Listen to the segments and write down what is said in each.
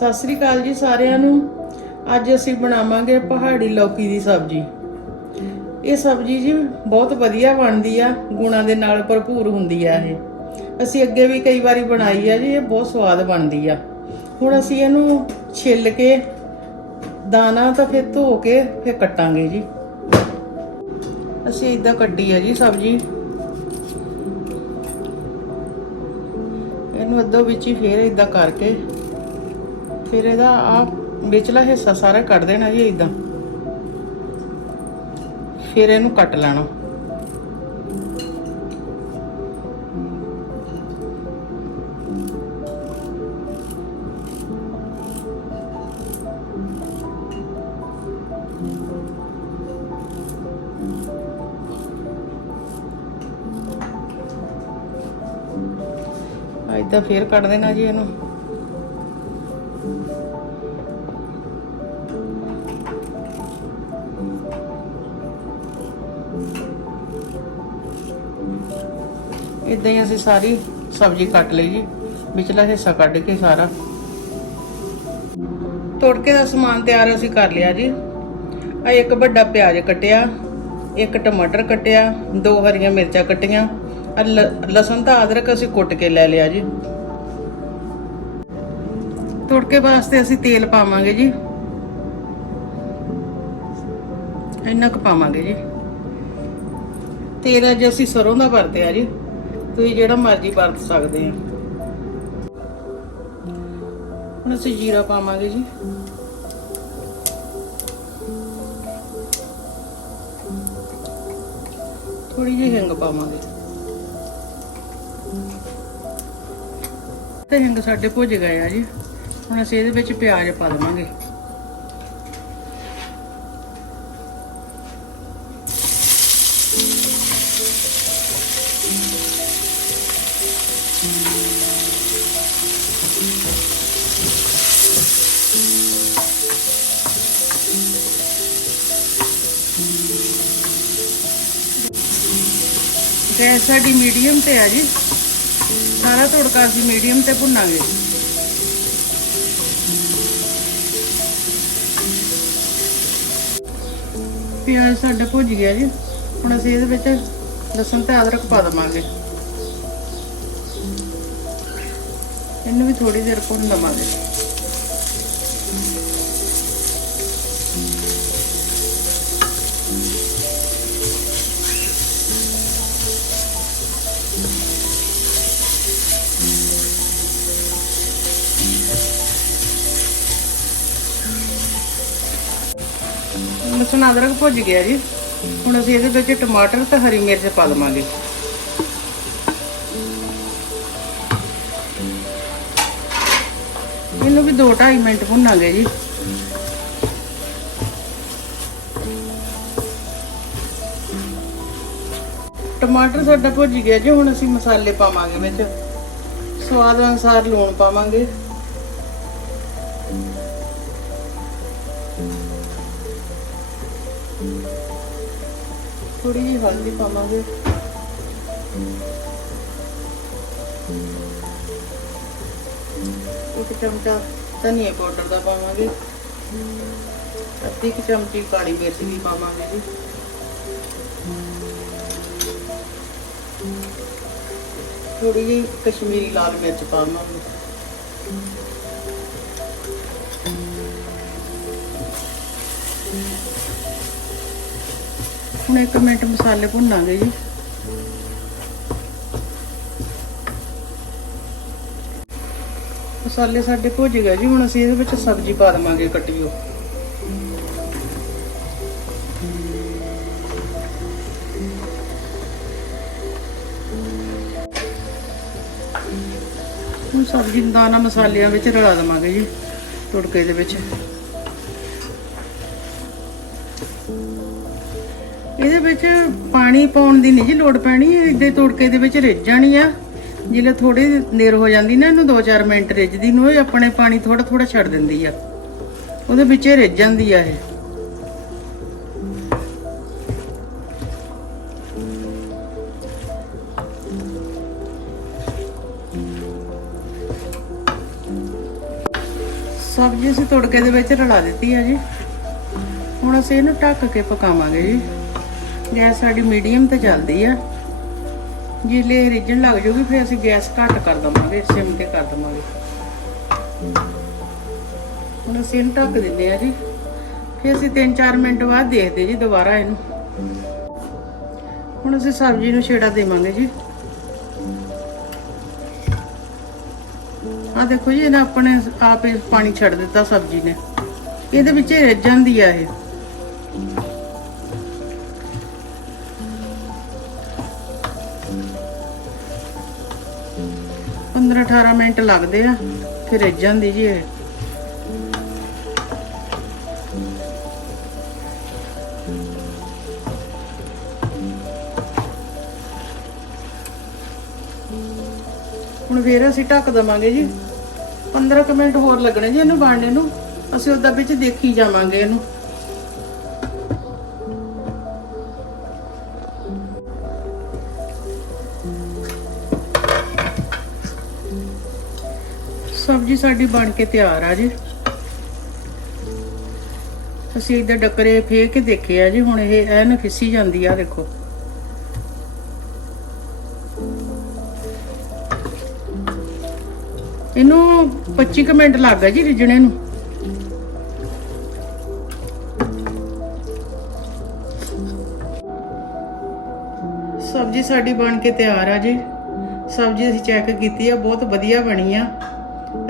ਸਤਿ ਸ੍ਰੀ ਅਕਾਲ ਜੀ ਸਾਰਿਆਂ ਨੂੰ। ਅੱਜ ਅਸੀਂ ਬਣਾਵਾਂਗੇ ਪਹਾੜੀ ਲੌਕੀ ਦੀ ਸਬਜ਼ੀ। ਇਹ ਸਬਜ਼ੀ ਜੀ ਬਹੁਤ ਵਧੀਆ ਬਣਦੀ ਆ, ਗੁਣਾਂ ਦੇ ਨਾਲ ਭਰਪੂਰ ਹੁੰਦੀ ਆ ਇਹ। ਅਸੀਂ ਅੱਗੇ ਵੀ ਕਈ ਵਾਰੀ ਬਣਾਈ ਆ ਜੀ, ਇਹ ਬਹੁਤ ਸਵਾਦ ਬਣਦੀ ਆ। ਹੁਣ ਅਸੀਂ ਇਹਨੂੰ ਛਿੱਲ ਕੇ, ਦਾਣਾ ਤਾਂ ਫਿਰ ਧੋ ਕੇ ਫਿਰ ਕੱਟਾਂਗੇ ਜੀ। ਅਸੀਂ ਇਦਾਂ ਕੱਢੀ ਆ ਜੀ ਸਬਜ਼ੀ। ਇਹਨੂੰ ਅੱਧੋ ਵਿੱਚ ਹੀ ਫੇਰ ਇਦਾਂ ਕਰਕੇ ਫਿਰ ਇਹਦਾ ਆ ਵਿਚਲਾ ਹਿੱਸਾ ਸਾਰਾ ਕੱਢ ਦੇਣਾ ਜੀ ਇਦਾਂ ਫਿਰ ਇਹਨੂੰ ਕੱਟ ਲੈਣਾ। ਇਦਾਂ ਫੇਰ ਕੱਢ ਦੇਣਾ ਜੀ ਇਹਨੂੰ। ਇਦਾਂ ਹੀ ਅਸੀਂ ਸਾਰੀ ਸਬਜ਼ੀ ਕੱਟ ਲਈ ਜੀ, ਵਿਚਲਾ ਹਿੱਸਾ ਕੱਢ ਕੇ ਸਾਰਾ। ਤੜਕੇ ਦਾ ਸਮਾਨ ਤਿਆਰ ਅਸੀਂ ਕਰ ਲਿਆ ਜੀ। ਆ ਇੱਕ ਵੱਡਾ ਪਿਆਜ਼ ਕੱਟਿਆ, ਇੱਕ ਟਮਾਟਰ ਕੱਟਿਆ, ਦੋ ਹਰੀਆਂ ਮਿਰਚਾਂ ਕੱਟੀਆਂ ਲ- ਲਸਣ ਦਾ ਅਦਰਕ ਅਸੀਂ ਕੁੱਟ ਕੇ ਲੈ ਲਿਆ ਜੀ। ਤੜਕੇ ਵਾਸਤੇ ਅਸੀਂ ਤੇਲ ਪਾਵਾਂਗੇ ਜੀ। ਇੰਨਾ ਕੁ ਪਾਵਾਂਗੇ ਜੀ। ਤੇਲ ਅੱਜ ਅਸੀਂ ਸਰੋਂ ਦਾ ਵਰਤਿਆ ਜੀ। ਤੁਸੀਂ ਜਿਹੜਾ ਮਰਜ਼ੀ ਵਰਤ ਸਕਦੇ ਆ। ਹੁਣ ਅਸੀਂ ਜੀਰਾ ਪਾਵਾਂਗੇ ਜੀ। ਥੋੜੀ ਜਿਹੀ ਹਿੰਗ ਪਾਵਾਂਗੇ। ਤੇ ਹਿੰਗ ਸਾਡੇ ਭੁੱਜ ਗਏ ਆ ਜੀ। ਹੁਣ ਅਸੀਂ ਇਹਦੇ ਵਿੱਚ ਪਿਆਜ਼ ਪਾ ਦੇਵਾਂਗੇ। ਗੈਸ ਸਾਡੀ ਮੀਡੀਅਮ ਤੇ ਆ ਜੀ। ਸਾਰਾ ਤੜਕਾ ਅਸੀਂ ਮੀਡੀਅਮ ਤੇ ਭੁੰਨਾਂਗੇ। ਪਿਆਜ਼ ਸਾਡਾ ਭੁੱਜ ਗਿਆ ਜੀ। ਹੁਣ ਅਸੀਂ ਇਹਦੇ ਵਿੱਚ ਲਸਣ ਤੇ ਅਦਰਕ ਪਾ ਦਵਾਂਗੇ। ਇਹਨੂੰ ਵੀ ਥੋੜੀ ਦੇਰ ਭੁੰਨ ਲਵਾਂਗੇ। ਲਸਣ ਅਦਰਕ ਭੁੱਜ ਗਿਆ ਜੀ। ਹੁਣ ਅਸੀਂ ਇਹਦੇ ਵਿੱਚ ਟਮਾਟਰ ਤੇ ਹਰੀ ਮਿਰਚ ਪਾ ਲਵਾਂਗੇ। ਇਹਨੂੰ ਵੀ 2-2.5 ਮਿੰਟ ਭੁੰਨਾਂਗੇ ਜੀ। ਟਮਾਟਰ ਸਾਡਾ ਭੁੱਜ ਗਿਆ ਜੀ, ਹੁਣ ਅਸੀਂ ਮਸਾਲੇ ਪਾਵਾਂਗੇ ਵਿੱਚ। ਸਵਾਦ ਅਨੁਸਾਰ ਲੂਣ ਪਾਵਾਂਗੇ। ਥੋੜੀ ਜਿਹੀ ਹਲਦੀ ਪਾਵਾਂਗੇ। ਇੱਕ ਚਮਚਾ ਧਨੀਆ ਪਾਊਡਰ ਦਾ ਪਾਵਾਂਗੇ। ਅੱਧੀ ਕੁ ਚਮਚੀ ਕਾਲੀ ਮਿਰਚ ਵੀ ਪਾਵਾਂਗੇ ਜੀ। ਥੋੜੀ ਜਿਹੀ ਕਸ਼ਮੀਰੀ ਲਾਲ ਮਿਰਚ ਪਾਵਾਂਗੇ। ਹੁਣ ਇੱਕ ਮਿੰਟ ਮਸਾਲੇ ਭੁੰਨਾਂਗੇ ਜੀ। ਮਸਾਲੇ ਸਾਡੇ ਭੁੱਜ ਗਏ ਜੀ, ਹੁਣ ਅਸੀਂ ਇਹਦੇ ਵਿੱਚ ਸਬਜ਼ੀ ਪਾ ਦੇਵਾਂਗੇ ਕੱਟੀ ਹੋਈ ਹੁਣ ਸਬਜ਼ੀ ਨੂੰ ਦਾਣਾ ਮਸਾਲਿਆਂ ਵਿੱਚ ਰਲਾ ਦੇਵਾਂਗੇ ਜੀ, ਤੁੜਕੇ ਦੇ ਵਿੱਚ। ਇਹਦੇ ਵਿੱਚ ਪਾਣੀ ਪਾਉਣ ਦੀ ਨਹੀਂ ਜੀ ਲੋੜ ਪੈਣੀ, ਇਹਦੇ ਤੁੜਕੇ ਦੇ ਵਿੱਚ ਰਿੱਝ ਜਾਣੀ ਆ। ਜਿਲੇ ਥੋੜੀ ਦੇਰ ਹੋ ਜਾਂਦੀ ਨਾ ਇਹਨੂੰ 2-4 ਮਿੰਟ ਰਿੱਝਦੀ ਨੂੰ ਇਹ ਆਪਣੇ ਪਾਣੀ ਥੋੜਾ ਥੋੜਾ ਛੱਡ ਦਿੰਦੀ ਆ। ਉਹਦੇ ਵਿੱਚ ਇਹ ਰਿੱਝ ਜਾਂਦੀ ਆ ਇਹ। ਸਬਜ਼ੀ ਅਸੀਂ ਤੜਕੇ ਦੇ ਵਿੱਚ ਰਲਾ ਦਿੱਤੀ ਆ ਜੀ। ਹੁਣ ਅਸੀਂ ਇਹਨੂੰ ਢੱਕ ਕੇ ਪਕਾਵਾਂਗੇ ਜੀ। ਗੈਸ ਸਾਡੀ ਮੀਡੀਅਮ ਤੇ ਚੱਲਦੀ ਆ। ਜਿਲੇ ਰਿੱਝਣ ਲੱਗ ਜੂਗੀ ਫਿਰ ਅਸੀਂ ਗੈਸ ਘੱਟ ਕਰ ਦਵਾਂਗੇ, ਸਿਮ ਤੇ ਕਰ ਦਵਾਂਗੇ। ਹੁਣ ਅਸੀਂ ਇਹਨੂੰ ਢੱਕ ਦਿੰਦੇ ਆ ਜੀ। ਫਿਰ ਅਸੀਂ 3-4 ਮਿੰਟ ਬਾਅਦ ਦੇਖਦੇ ਜੀ ਦੁਬਾਰਾ ਇਹਨੂੰ। ਹੁਣ ਅਸੀਂ ਸਬਜ਼ੀ ਨੂੰ ਛੇੜਾ ਦੇਵਾਂਗੇ ਜੀ। ਆ ਦੇਖੋ ਜੀ, ਇਹਨੇ ਆਪਣੇ ਆਪ ਹੀ ਪਾਣੀ ਛੱਡ ਦਿੱਤਾ ਸਬਜ਼ੀ ਨੇ। ਇਹਦੇ ਵਿੱਚ ਹੀ ਰਿੱਝ ਜਾਂਦੀ ਆ ਇਹ। ਪੰਦਰਾਂ 18 ਮਿੰਟ ਲੱਗਦੇ ਆ, ਫਿਰ ਰਿੱਝ ਜਾਂਦੀ ਜੀ ਇਹ। ਹੁਣ ਫੇਰ ਅਸੀਂ ਢੱਕ ਦਵਾਂਗੇ ਜੀ। 15 ਕੁ ਮਿੰਟ ਹੋਰ ਲੱਗਣੇ ਜੀ ਇਹਨੂੰ ਬਣਨੇ ਨੂੰ। ਅਸੀਂ ਉਹਦਾ ਵਿੱਚ ਦੇਖੀ ਜਾਵਾਂਗੇ ਇਹਨੂੰ। ਸਬਜ਼ੀ ਸਾਡੀ ਬਣ ਕੇ ਤਿਆਰ ਆ ਜੀ। ਅਸੀਂ ਇਧਰ ਡੱਕਰੇ ਫੇਕ ਕੇ ਦੇਖੇ ਆ ਜੀ, ਹੁਣ ਇਹ ਐਨ ਫਿੱਸੀ ਜਾਂਦੀ ਆ, ਦੇਖੋ। ਇਹਨੂੰ 25 ਕੁ ਮਿੰਟ ਲੱਗ ਗਏ ਜੀ ਰਿੱਝਣੇ ਨੂੰ। ਸਬਜ਼ੀ ਸਾਡੀ ਬਣ ਕੇ ਤਿਆਰ ਆ ਜੀ। ਸਬਜ਼ੀ ਅਸੀਂ ਚੈੱਕ ਕੀਤੀ ਆ, ਬਹੁਤ ਵਧੀਆ ਬਣੀ ਆ।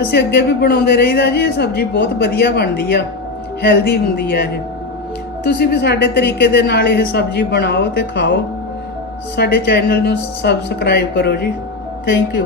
ਅਸੀਂ ਅੱਗੇ ਵੀ ਬਣਾਉਂਦੇ ਰਹੀਦਾ ਜੀ, ਇਹ ਸਬਜ਼ੀ ਬਹੁਤ ਵਧੀਆ ਬਣਦੀ ਆ ਹੈਲਦੀ ਹੁੰਦੀ ਆ ਇਹ। ਤੁਸੀਂ ਵੀ ਸਾਡੇ ਤਰੀਕੇ ਦੇ ਨਾਲ ਇਹ ਸਬਜ਼ੀ ਬਣਾਓ ਤੇ ਖਾਓ। ਸਾਡੇ ਚੈਨਲ ਨੂੰ ਸਬਸਕ੍ਰਾਈਬ ਕਰੋ ਜੀ। Thank you